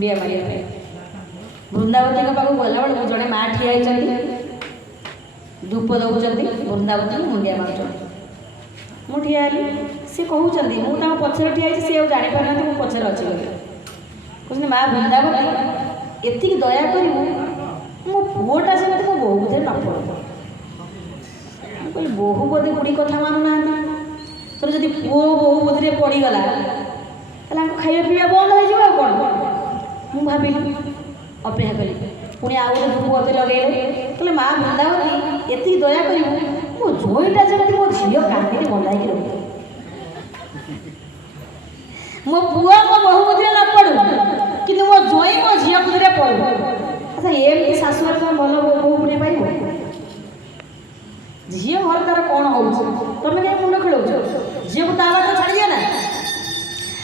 मुंडिया मारे वृंदावती पाक गला बेलू जड़े माँ ठिया धूप दौरान वृंदावती मुंडिया मार मुझे ठिया सी कहते मुझे पचर ठिया सी जापार ना पचर अच्छी कहते माँ वृंदावती एति दया कर मो पुटा जमी मो बोहू बुझे न पड़ो कहली बोहू बोधे बुढ़ी कथा मानुना तो जब पुओ बोहू बुद्धि पड़गला खाଇବା ପିଇବା ବନ୍ଦ ହେଇଯିବ ଆଉ କ'ଣ ମୁଁ ଭାବିଲି ଅପେକ୍ଷା କଲି ପୁଣି ଆଉ ଗୋଟେ ଧୂପବତୀ ଲଗେଇଲେ କହିଲେ ମା ବୃନ୍ଦାବତୀ ଏତିକି ଦୟା କରିବୁ ମୋ ଝୋଇଟା ଯେମିତି ମୋ ଝିଅ କାନ୍ଦିରେ ବନ୍ଧାଇକି ରହୁ ମୋ ପୁଅ ମୋ ବୋହୂ ବୁଦ୍ଧିରେ ନ ପଡ଼ୁ କିନ୍ତୁ ମୋ ଝୋଇ ମୋ ଝିଅ ବୁଦ୍ଧିରେ ପଡ଼ୁ। ଆଚ୍ଛା ଏମିତି ଶାଶୁଘର ତମେ ଭଲ ବୋହୂ ବୁଢ଼ୀ ପାଇବ ଝିଅ ଘର ତାର କ'ଣ ହେଉଛି ତମେ କାହିଁ ମୁଣ୍ଡ ଖେଳଉଛ ଝିଅକୁ ତା ବାଟ ଛାଡ଼ିଦିଅ ନା।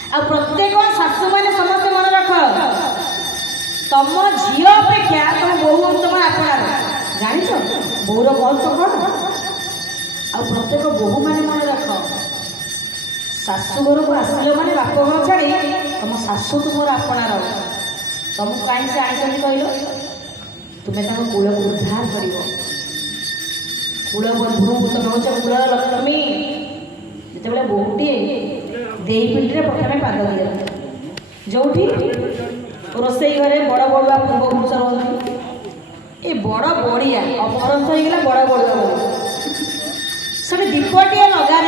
आ प्रत्येक शाशु मैंने समस्त मन रख तुम झी अपेक्षा तुम बोहू तुम आपणार जाच बोर महत्व कौन आ प्रत्येक बोहू मैंने मन रख शाशु घर को आसिल मैंने बाप घर छाड़ी तुम शाशु तुम आपणार तुमको कहीं से आनी कहल तुम्हें कूल को उद्धार कर कूल बंधु तुम हो कूलर लक्ष्मी जिते बोहूटे दे पिंडे प्रथम पाद दिए जो रोसे घरे बड़ बड़ुआ पूर्व पुरुष रही ये बड़ बड़िया अपहरंस हो गला बड़ बड़ुआ से दीपटे लगा